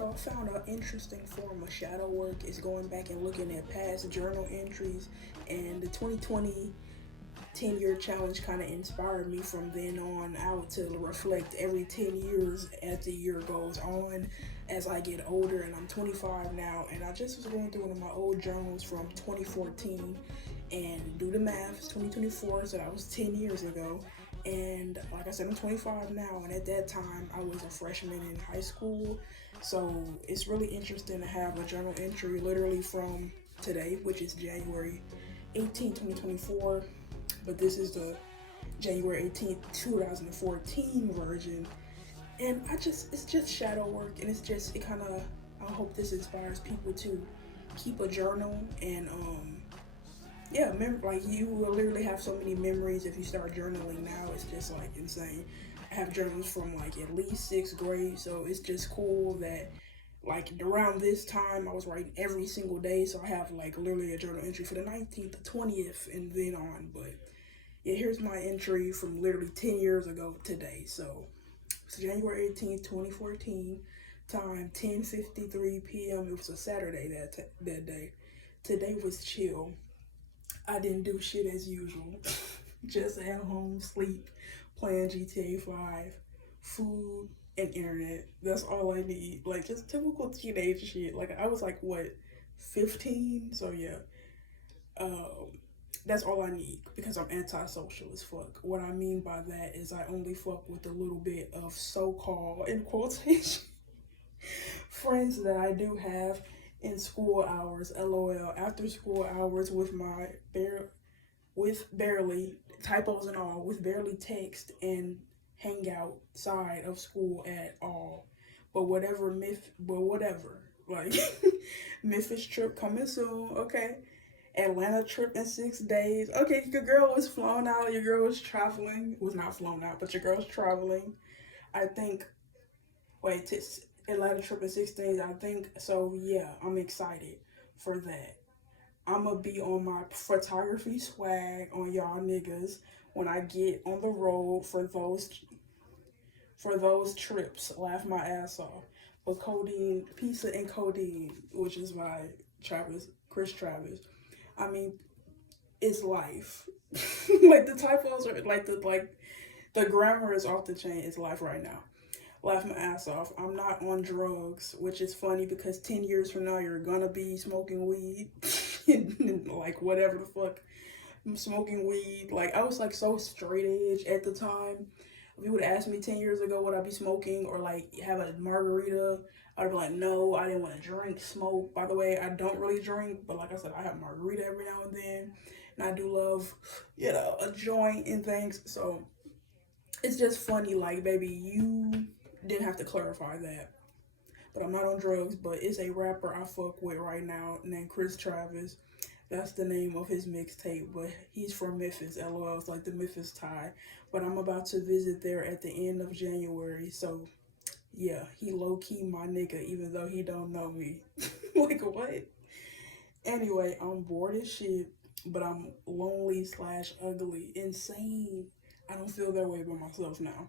So I found an interesting form of shadow work is going back and looking at past journal entries, and the 2020 10-year challenge kind of inspired me from then on out to reflect every 10 years as the year goes on as I get older. And I'm 25 now, and I just was going through one of my old journals from 2014, and do the math, it's 2024, so that was 10 years ago. And like I said, I'm 25 now, and at that time I was a freshman in high school. So it's really interesting to have a journal entry literally from today, which is January 18th, 2024. But this is the January 18th, 2014 version. And it's just shadow work, and it kind of, I hope this inspires people to keep a journal. And yeah, like you will literally have so many memories if you start journaling now. It's just like insane. I have journals from like at least sixth grade, so it's just cool that like around this time I was writing every single day. So I have like literally a journal entry for the 19th, the 20th, and then on. But yeah, here's my entry from literally 10 years ago today. So it's January 18th, 2014, time 10:53 p.m. It was a Saturday that day. Today was chill. I didn't do shit as usual. Just at home, sleep, playing GTA 5, food, and internet. That's all I need. Like, just typical teenage shit. Like, I was like, what, 15? So, yeah. Um, that's all I need because I'm antisocial as fuck. What I mean by that is I only fuck with a little bit of so-called, in quotation, friends that I do have in school hours, lol, after school hours with my barely typos and all, with barely text and hang outside of school at all. But whatever. Like Memphis trip coming soon, okay. Atlanta trip in 6 days. Okay, your girl was flown out, your girl was traveling. Was not flown out, but your girl's traveling. I think wait, Atlanta trip in 6 days, I think. So yeah, I'm excited for that. I'm gonna be on my photography swag on y'all niggas when I get on the road for those trips. Laugh my ass off. But Codeine, Pizza and Codeine, which is by Chris Travis. I mean, it's life. Like the typos are like the grammar is off the chain. It's life right now. Laugh my ass off. I'm not on drugs, which is funny because 10 years from now you're gonna be smoking weed. Like whatever the fuck. I'm smoking weed. Like I was like so straight edge at the time. If you would have asked me 10 years ago would I be smoking or like have a margarita, I'd be like, no, I didn't want to drink, smoke. By the way, I don't really drink, but like I said, I have margarita every now and then. And I do love, a joint and things. So it's just funny, like, baby, you didn't have to clarify that. But I'm not on drugs, but it's a rapper I fuck with right now named Chris Travis. That's the name of his mixtape, but he's from Memphis, lol. It's like the Memphis tie. But I'm about to visit there at the end of January, so yeah, he low key my nigga, even though he don't know me. Like what? Anyway, I'm bored as shit, but I'm lonely slash ugly, insane. I don't feel that way about myself now.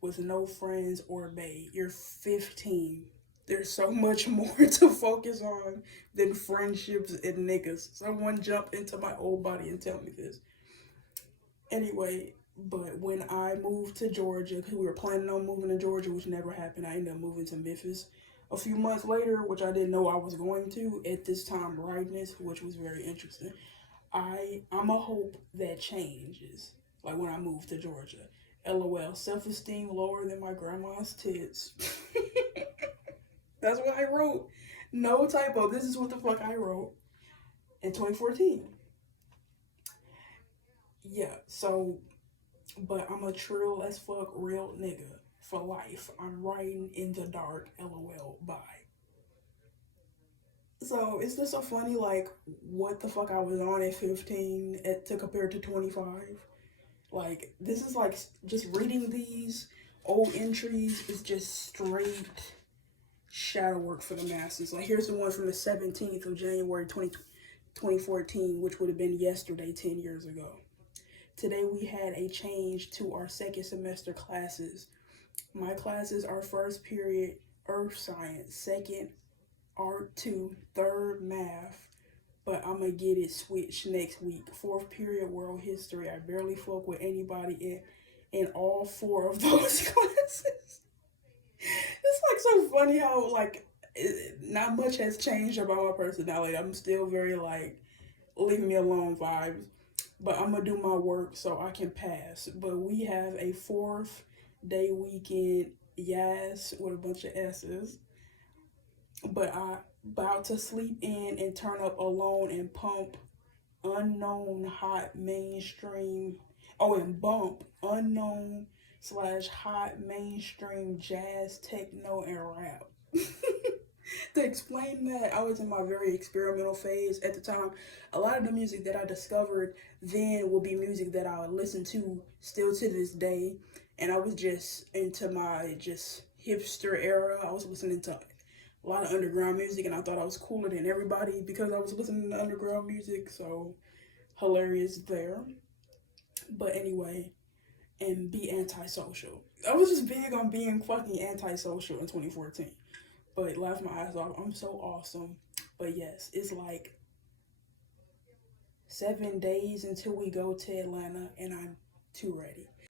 With no friends or bae, you're 15. There's so much more to focus on than friendships and niggas. Someone jump into my old body and tell me this. Anyway, but when I moved to Georgia, because we were planning on moving to Georgia, which never happened, I ended up moving to Memphis a few months later, which I didn't know I was going to at this time rightness, which was very interesting. I'm a hope that changes. Like when I moved to Georgia. LOL. Self-esteem lower than my grandma's tits. That's what I wrote. No typo. This is what the fuck I wrote in 2014. Yeah, so but I'm a trill as fuck real nigga for life. I'm writing in the dark, lol, bye. So it's just so funny, like, what the fuck I was on at 15 to compare to 25. Like, this is like just reading these old entries is just straight shadow work for the masses. Like, here's the one from the 17th of January 2014, which would have been yesterday, 10 years ago. Today we had a change to our second semester classes. My classes are earth science, second art 2, third math, but I'm gonna get it switched next week. Fourth period world history. I barely fuck with anybody in all four of those classes. It's like so funny how like not much has changed about my personality. I'm still very like leave me alone vibes, but I'm gonna do my work so I can pass. But we have a fourth day weekend, yes, with a bunch of S's. But I about to sleep in and turn up alone and pump unknown hot mainstream. Oh, and bump unknown slash hot mainstream jazz, techno, and rap. To explain that, I was in my very experimental phase at the time. A lot of the music that I discovered then will be music that I would listen to still to this day. And I was just into my just hipster era. I was listening to a lot of underground music, and I thought I was cooler than everybody because I was listening to underground music. So hilarious there. But anyway, and be antisocial. I was just big on being fucking antisocial in 2014. But laugh my ass off. I'm so awesome. But yes, it's like 7 days until we go to Atlanta, and I'm too ready.